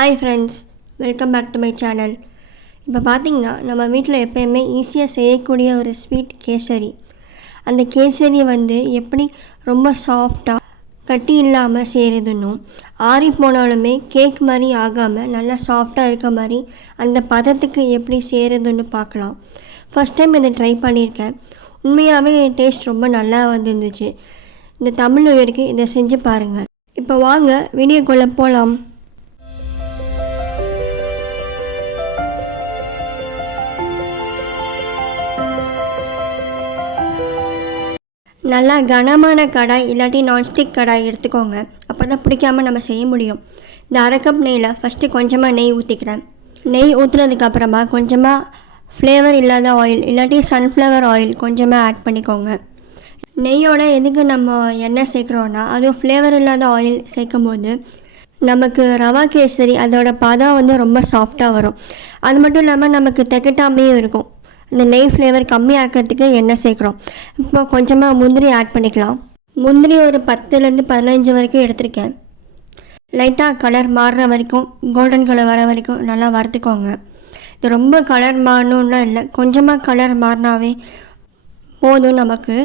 Hi friends, welcome back to my channel. இப்போ பார்த்திங்கன்னா நம்ம வீட்டில் எப்போயுமே ஈஸியாக செய்யக்கூடிய ஒரு ஸ்வீட் கேசரி. அந்த கேசரியை எப்படி ரொம்ப சாஃப்டாக கட்டி இல்லாமல் செய்கிறதுன்னும், ஆறி போனாலுமே கேக் மாதிரி ஆகாமல் நல்லா சாஃப்டாக இருக்க மாதிரி அந்த பதத்துக்கு எப்படி செய்கிறதுன்னு பார்க்கலாம். ஃபஸ்ட் டைம் இதை ட்ரை பண்ணியிருக்கேன். உண்மையாகவே டேஸ்ட் ரொம்ப நல்லா வந்துருந்துச்சு. இந்த தமிழ் நியூ இயருக்கு இதை செஞ்சு பாருங்கள். இப்போ வாங்க வீடியோக்குள்ளே போகலாம். நல்லா கனமான கடாய் இல்லாட்டி நான்ஸ்டிக் கடாய் எடுத்துக்கோங்க. அப்போ தான் பிடிக்காமல் நம்ம செய்ய முடியும். இந்த அரை கப் நெய்யில் ஃபஸ்ட்டு கொஞ்சமாக நெய் ஊற்றிக்கிறேன். நெய் ஊற்றுனதுக்கப்புறமா கொஞ்சமாக ஃப்ளேவர் இல்லாத ஆயில் இல்லாட்டி சன்ஃப்ளவர் ஆயில் கொஞ்சமாக ஆட் பண்ணிக்கோங்க. நெய்யோட எதுக்கு நம்ம எண்ணெய் சேர்க்குறோன்னா, அதுவும் ஃப்ளேவர் இல்லாத ஆயில் சேர்க்கும் போது நமக்கு ரவா கேசரி அதோட பதம் ரொம்ப சாஃப்டாக வரும். அது மட்டும் இல்லாமல் நமக்கு திகட்டாமையும் இருக்கும். இந்த நெய் ஃப்ளேவர் கம்மியாக்கிறதுக்கு எண்ணெய் சேர்க்குறோம். இப்போ கொஞ்சமாக முந்திரி ஆட் பண்ணிக்கலாம். முந்திரி ஒரு 10லேருந்து 15 வரைக்கும் எடுத்திருக்கேன். லைட்டாக கலர் மாறுற வரைக்கும், கோல்டன் கலர் வர வரைக்கும் நல்லா வறுத்துக்கோங்க. இது ரொம்ப கலர் மாறணுன்னா இல்லை, கொஞ்சமாக கலர் மாறினாவே போதும் நமக்கு.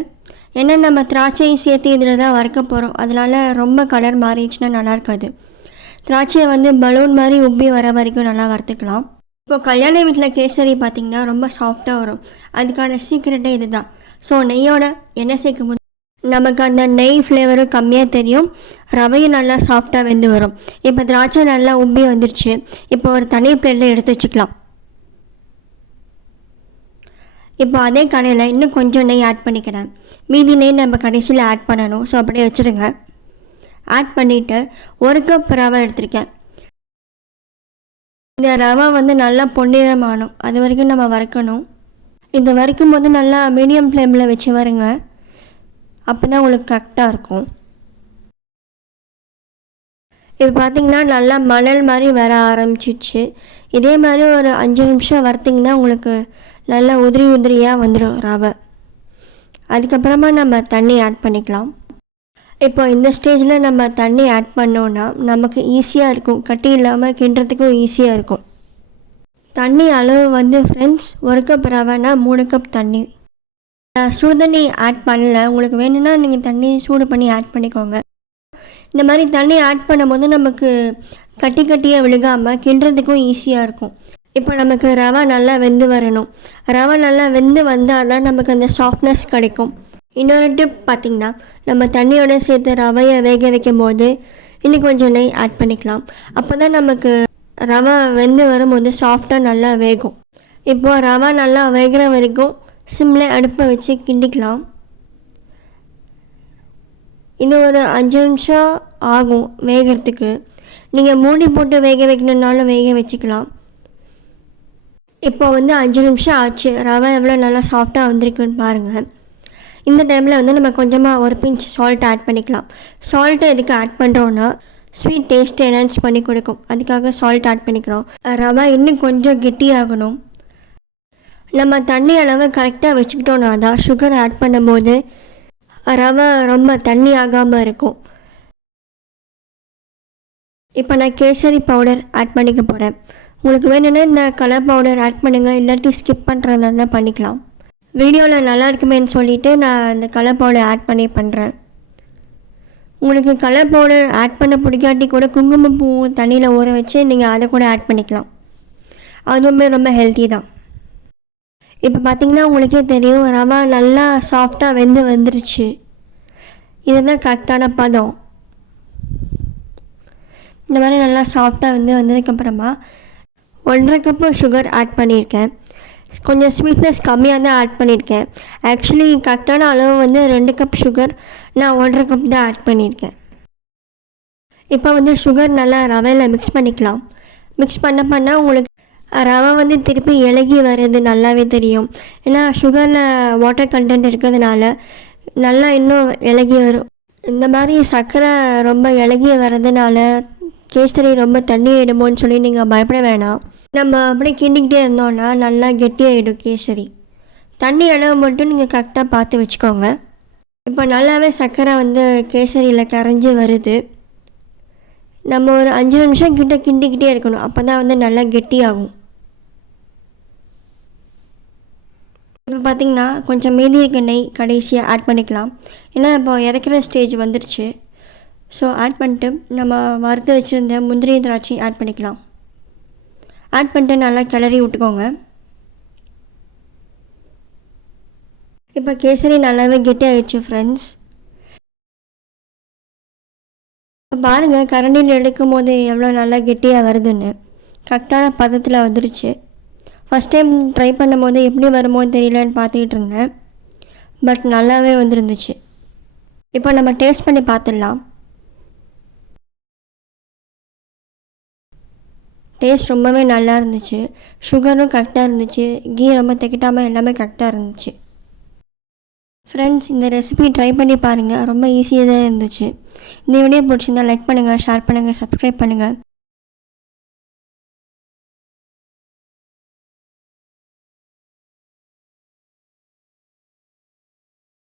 ஏன்னா நம்ம திராட்சையை சேர்த்து இதில் தான் வறுக்க போகிறோம். அதனால் ரொம்ப கலர் மாறிடுச்சுன்னா நல்லா இருக்காது. திராட்சையை பலூன் மாதிரி உப்பி வர வரைக்கும் நல்லா வறுத்துக்கலாம். இப்போ கல்யாண வீட்டில் கேசரி பார்த்திங்கன்னா ரொம்ப சாஃப்டாக வரும். அதுக்கான சீக்ரெட்டே இது தான். ஸோ நெய்யோட எண்ணெய் சேர்க்கும் போது நமக்கு அந்த நெய் ஃப்ளேவரும் கம்மியாக தெரியும், ரவையும் நல்லா சாஃப்டாக வெந்து வரும். இப்போ திராட்சை நல்லா உப்பி வந்துடுச்சு. இப்போ ஒரு தனி பிளேட்டில் எடுத்து வச்சுக்கலாம். இப்போ அதே கடையில் இன்னும் கொஞ்சம் நெய் ஆட் பண்ணிக்கிறேன். மீதி நெய் நம்ம கடைசியில் ஆட் பண்ணணும். ஸோ அப்படியே வச்சுருங்க. ஆட் பண்ணிவிட்டு 1 கப் ரவை எடுத்திருக்கேன். இந்த ரவை நல்லா பொன்னிறமானும் அது வரைக்கும் நம்ம வறுக்கணும். இந்த வறுக்கும் போது நல்லா மீடியம் ஃப்ளேமில் வச்சு வருங்க. அப்போ தான் உங்களுக்கு கரெக்டாக இருக்கும். இப்போ பார்த்திங்கன்னா நல்லா மணல் மாதிரி வர ஆரம்பிச்சிச்சு. இதே மாதிரி ஒரு 5 நிமிஷம் வறுத்திங்கன்னா உங்களுக்கு நல்லா உதிரி உதிரியாக வந்துடும் ரவை. அதுக்கப்புறமா நம்ம தண்ணி ஆட் பண்ணிக்கலாம். இப்போ இந்த ஸ்டேஜில் நம்ம தண்ணி ஆட் பண்ணோன்னா நமக்கு ஈஸியாக இருக்கும், கட்டி இல்லாமல் கிண்டுறதுக்கும் ஈஸியாக இருக்கும். தண்ணி அளவு ஃப்ரெண்ட்ஸ் 1 கப் ரவைனா 3 கப் தண்ணி. சுடு தண்ணி ஆட் பண்ணல. உங்களுக்கு வேணும்னா நீங்கள் தண்ணி சூடு பண்ணி ஆட் பண்ணிக்கோங்க. இந்த மாதிரி தண்ணி ஆட் பண்ணும்போது நமக்கு கட்டி கட்டியாக விழுகாமல் கிண்டுறதுக்கும் ஈஸியாக இருக்கும். இப்போ நமக்கு ரவை நல்லா வெந்து வரணும். ரவை நல்லா வெந்து வந்தால் தான் நமக்கு அந்த சாஃப்ட்னஸ் கிடைக்கும். இன்னொரு டிப் பார்த்திங்கன்னா, நம்ம தண்ணியோட சேர்த்து ரவையை வேக வைக்கும் போது இன்னும் கொஞ்சம் நெய் ஆட் பண்ணிக்கலாம். அப்போ தான் நமக்கு ரவை வெந்து வரும்போது சாஃப்டாக நல்லா வேகும். இப்போது ரவை நல்லா வேகிற வரைக்கும் சிம்மில் அடுப்பை வச்சு கிண்டிக்கலாம். இது ஒரு 5 நிமிஷம் ஆகும் வேகிறதுக்கு. நீங்கள் மூடி போட்டு வேக வைக்கணுன்னாலும் வேக வச்சுக்கலாம். இப்போ 5 நிமிஷம் ஆச்சு. ரவை எவ்வளோ நல்லா சாஃப்டாக வந்திருக்குன்னு பாருங்கள். இந்த டைமில் நம்ம கொஞ்சமாக ஒரு பிஞ்ச் சால்ட் ஆட் பண்ணிக்கலாம். சால்ட்டை எதுக்கு ஆட் பண்ணுறோன்னா, ஸ்வீட் டேஸ்ட்டை என்ஹான்ஸ் பண்ணி கொடுக்கும். அதுக்காக சால்ட் ஆட் பண்ணிக்கிறோம். ரவை இன்னும் கொஞ்சம் கெட்டியாகணும். நம்ம தண்ணி அளவை கரெக்டாக வச்சுக்கிட்டோன்னா தான் சுகர் ஆட் பண்ணும்போது ரவை ரொம்ப தண்ணி ஆகாமல் இருக்கும். இப்போ நான் கேசரி பவுடர் ஆட் பண்ணிக்க போகிறேன். உங்களுக்கு வேணும்னா இந்த கலர் பவுடர் ஆட் பண்ணுங்கள், இல்லாட்டி ஸ்கிப் பண்ணுறதா இருந்தால் பண்ணிக்கலாம். வீடியோவில் நல்லா இருக்குமேன்னு சொல்லிவிட்டு நான் இந்த கலர் பவுடர் ஆட் பண்ணி பண்ணுறேன். உங்களுக்கு கலர் பவுடர் ஆட் பண்ண பிடிக்காட்டி கூட குங்குமப்பூ தண்ணியில் ஊற வச்சு நீங்கள் அதை கூட ஆட் பண்ணிக்கலாம். அதுவுமே ரொம்ப ஹெல்த்தி தான். இப்போ பார்த்திங்கன்னா உங்களுக்கே தெரியும், ரவை நல்லா சாஃப்டாக வந்துருச்சு. இதுதான் கரெக்டான பதம். இந்த மாதிரி நல்லா சாஃப்டாக வந்ததுக்கப்புறமா 1.5 கப்பு சுகர் ஆட் பண்ணியிருக்கேன். கொஞ்சம் ஸ்வீட்னஸ் கம்மியாக தான் ஆட் பண்ணியிருக்கேன். ஆக்சுவலி கரெக்டான அளவு 2 கப் சுகர், நான் 1.5 கப் தான் ஆட் பண்ணியிருக்கேன். இப்போ சுகர் நல்லா ரவையில் மிக்ஸ் பண்ணிக்கலாம். மிக்ஸ் பண்ண உங்களுக்கு ரவை திருப்பி இலகி வர்றது நல்லாவே தெரியும். ஏன்னா சுகரில் வாட்டர் கண்டென்ட் இருக்கிறதுனால நல்லா இன்னும் இலகி வரும். இந்த மாதிரி சர்க்கரை ரொம்ப இலகி வர்றதுனால கேசரி ரொம்ப தண்ணி ஆகிடுமோன்னு சொல்லி நீங்கள் பயப்பட வேணாம். நம்ம அப்படியே கிண்டிக்கிட்டே இருந்தோன்னா நல்லா கெட்டியாகிடும் கேசரி. தண்ணி அளவு மட்டும் நீங்கள் கரெக்டாக பார்த்து வச்சுக்கோங்க. இப்போ நல்லாவே சர்க்கரை கேசரியில் கரைஞ்சி வருது. நம்ம ஒரு 5 நிமிஷம் கிட்ட கிண்டிக்கிட்டே இருக்கணும். அப்போ தான் வந்து நல்லா கெட்டியாகும். இப்போ பார்த்திங்கன்னா கொஞ்சம் மீதி இருக்க நெய் கடைசியாக ஆட் பண்ணிக்கலாம். ஏன்னா இப்போ இறக்குற ஸ்டேஜ் வந்துருச்சு. ஸோ ஆட் பண்ணிட்டு நம்ம வறுத்து வச்சுருந்த முந்திரி திராட்சை ஆட் பண்ணிக்கலாம். ஆட் பண்ணிட்டு நல்லா கிளறி விட்டுக்கோங்க. இப்போ கேசரி நல்லாவே கெட்டி ஆகிடுச்சு ஃப்ரெண்ட்ஸ். பாருங்கள் கரண்டியில் எடுக்கும் போது எவ்வளோ நல்லா கெட்டியாக வருதுன்னு. கரெக்டான பதத்தில் வந்துடுச்சு. ஃபஸ்ட் டைம் ட்ரை பண்ணும்போது எப்படி வருமோ தெரியலன்னு பார்த்துக்கிட்டு இருந்தேன். பட் நல்லாவே வந்துருந்துச்சு. இப்போ நம்ம டேஸ்ட் பண்ணி பார்த்துடலாம். டேஸ்ட் ரொம்பவே நல்லா இருந்துச்சு. சுகரும் கரெக்டாக இருந்துச்சு. கீ ரொம்ப திக்கிட்டாமல் எல்லாமே கரெக்டாக இருந்துச்சு. ஃப்ரெண்ட்ஸ், இந்த ரெசிபி ட்ரை பண்ணி பாருங்கள். ரொம்ப ஈஸியாக தான் இருந்துச்சு. இந்த வீடியோ பிடிச்சிருந்தால் லைக் பண்ணுங்கள், ஷேர் பண்ணுங்கள், சப்ஸ்கிரைப் பண்ணுங்கள்.